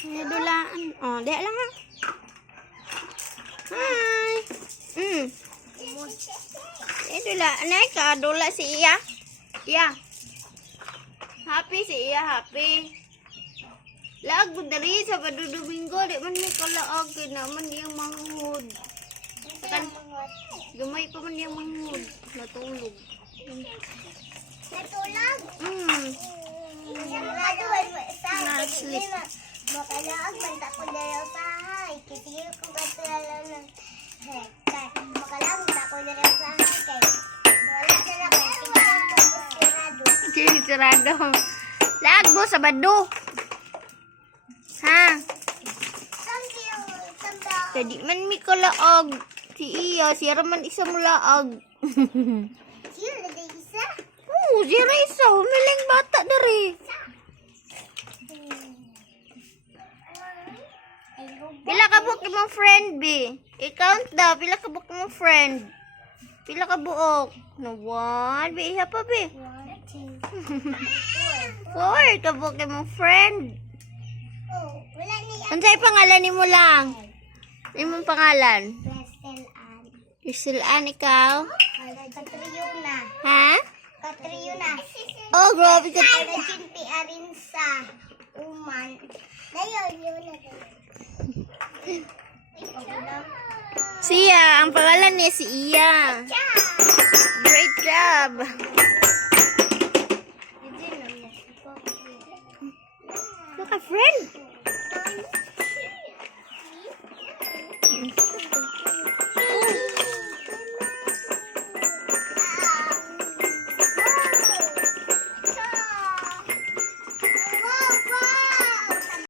Dulaan. Oh, di lang ha. Hi. Dulaan na ka. Dula si Iya. Iya. Happy si Iya, happy. Laag mo dari sa Domingo, di man mo kalaag, naman yung manghud. Kan, gamay pa man yung manghud. Natulog. Natulog? Na-sleep. Makalaag, manta ko na lang pahay. Kitigil ko katulala ng makalaag, manta ko na lang pahay. Wala na lang, sirado. Sirado. Laag mo sa Bado. Ha? Jadi man mi kalaag. Si Iya, siya man isa mo laag. Siya, lagay isa. Oo, siya na isa. Humiling bata dari. Pila ka buok imong friend, B? I-count daw. Pila ka buok imong friend? Pila ka buok? No, 1. B, iha pa, B. 1, 2, 4 ka buok imong friend. Oh, wala niya. Unsay pangalan nimo lang? Imong pangalan? Preselan. Yusilan, ikaw? Katriona. Ha? Katriona. Oh, grabe ka. Jimpi Arinsa. Uman. Dayon, yun na. Siya, ang pangalan niya si Iya. Great job.